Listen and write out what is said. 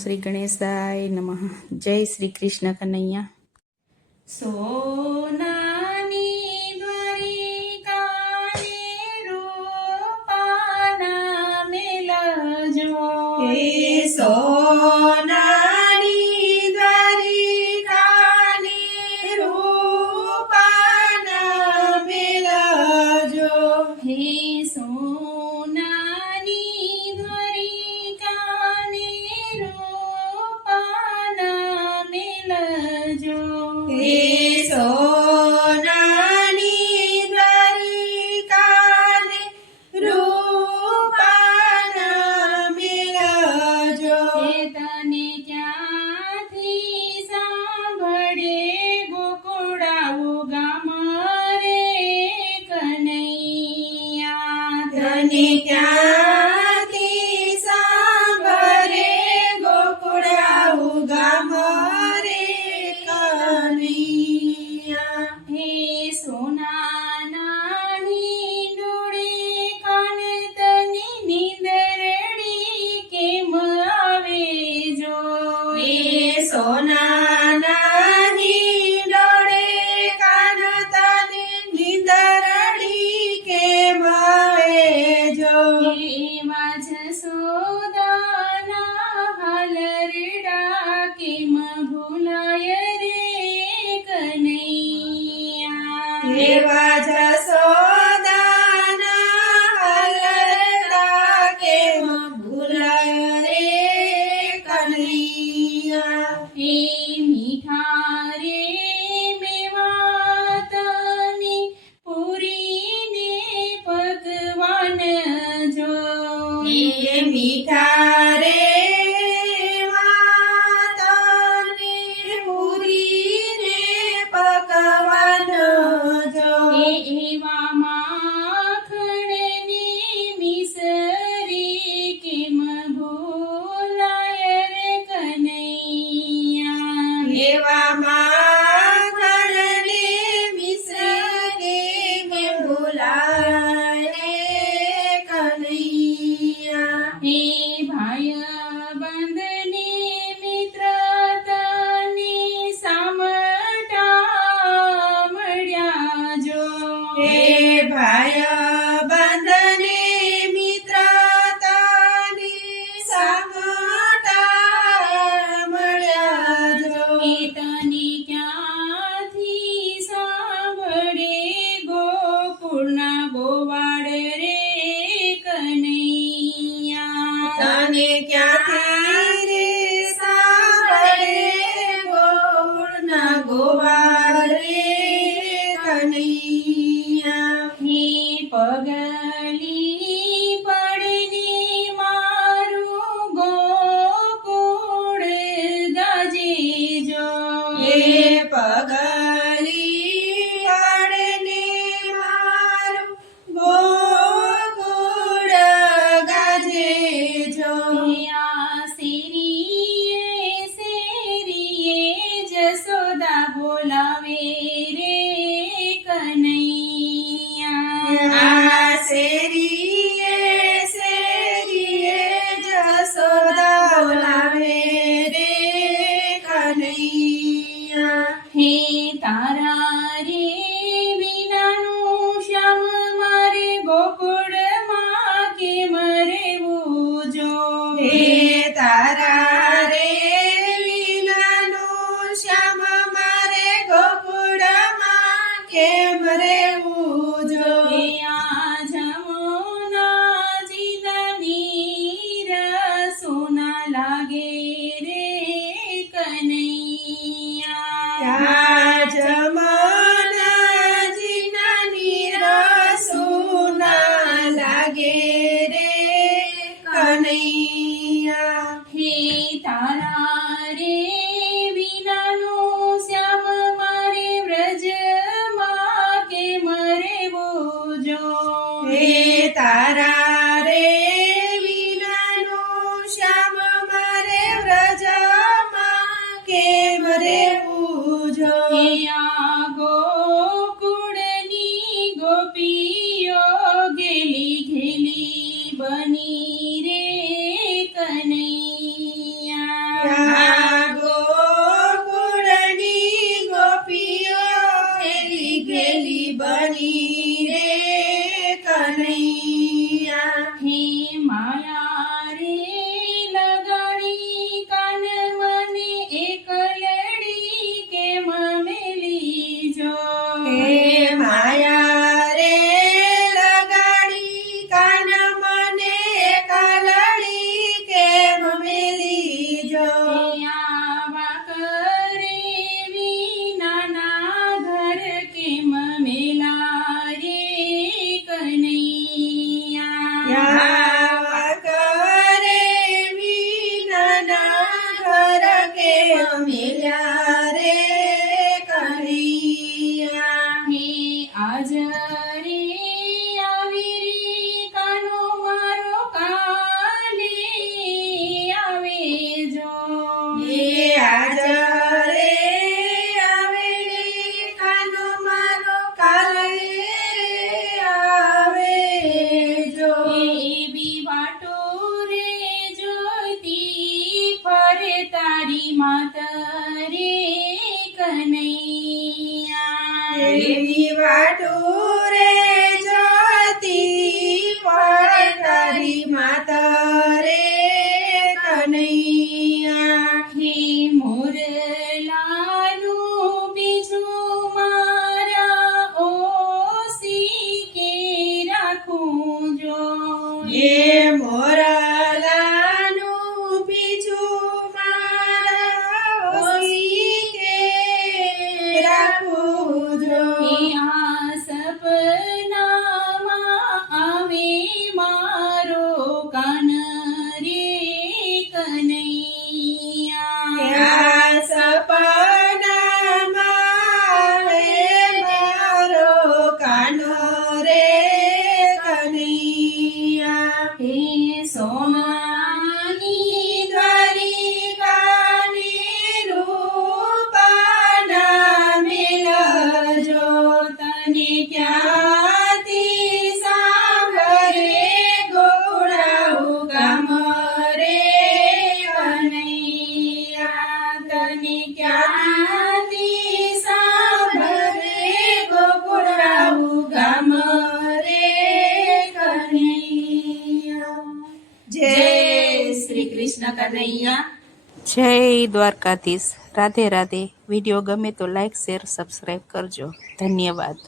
શ્રી ગણેશાય નમઃ. જય શ્રી કૃષ્ણ કનૈયા. સોનાની દ્વારિકાને રૂપાના મેલજો, સોનાની દ્વારિકાને રૂપાના મેલજો. હે સોનાની દ્વારિકાને રૂપાના મેલજો, હે સોનાની દ્વારિકાને રૂપાના મેલજો. હે તને ક્યાંથી સાંભળે ગોકુળાવું ગામ રે કનૈયા, તને ક્યાંથી સાંભળે ગોકુળાવું ગામ રે કનૈયા. હે સોનાના હિંડોળે કાન તને નીંદરડી કેમ આવે જો, હે સોનાના હિંડોળે કાન તને નીંદરડી કેમ આવે જો. એવા જશોદાના હાલરડા કેમ ભૂલાય રે કનૈયા, એવા જશોદાના હરતા કેમ ભૂલાય રે કનૈયા. હે મીઠા રે મેવા તને પૂરીને પકવાન જો, હે મીઠા રે વાતને પૂરીને પકવાન જો. હે કનૈયા હે માયા રે લગાડી કાન મને એકલડી કેમ મેલી જો હે માયા રે લગાડી કાન મને કાલડી કેમ મેલી જો આવા કરે વિનાના ઘર કેમ મેલા રે કનૈયા યાવા કરે વિનાના ઘર કેમ મેલ્યા રે કનૈયા હે આજ રે આવી રે કાનો મારો કાલે આવે જો હે આજ રે આવે રે કાનો મારો કાલે આવે જો એવી વાટો રે જોઈતી ફરે તારી માત રે કનૈયા એવી વાટો રે જોતી પણ તારી માતા રે કનૈયા હે મોરલાનું બીજું મારા ઓસી કે રાખું જો એ મોરલાનું બીજું મારા ઓસી કે રાખું જો હે આ સપનામાં આવે મારો કાન રે કનૈયા આ સપનામાં આવે મારો કાનો રે કનૈયા હે સોનાની દ્વારિકાની રૂપાના મેલજો તને ક્યાંથી સાંભળે ગોળાવું ગામ રે કનૈયા તને ક્યાંથી સાંભળે ગોળાવું ગામ રે કનૈયા જય શ્રી કૃષ્ણ કનૈયા જય દ્વારકાધીશ. રાધે રાધે. વિડીયો ગમે તો લાઈક શેર સબસ્ક્રાઈબ કરજો. ધન્યવાદ.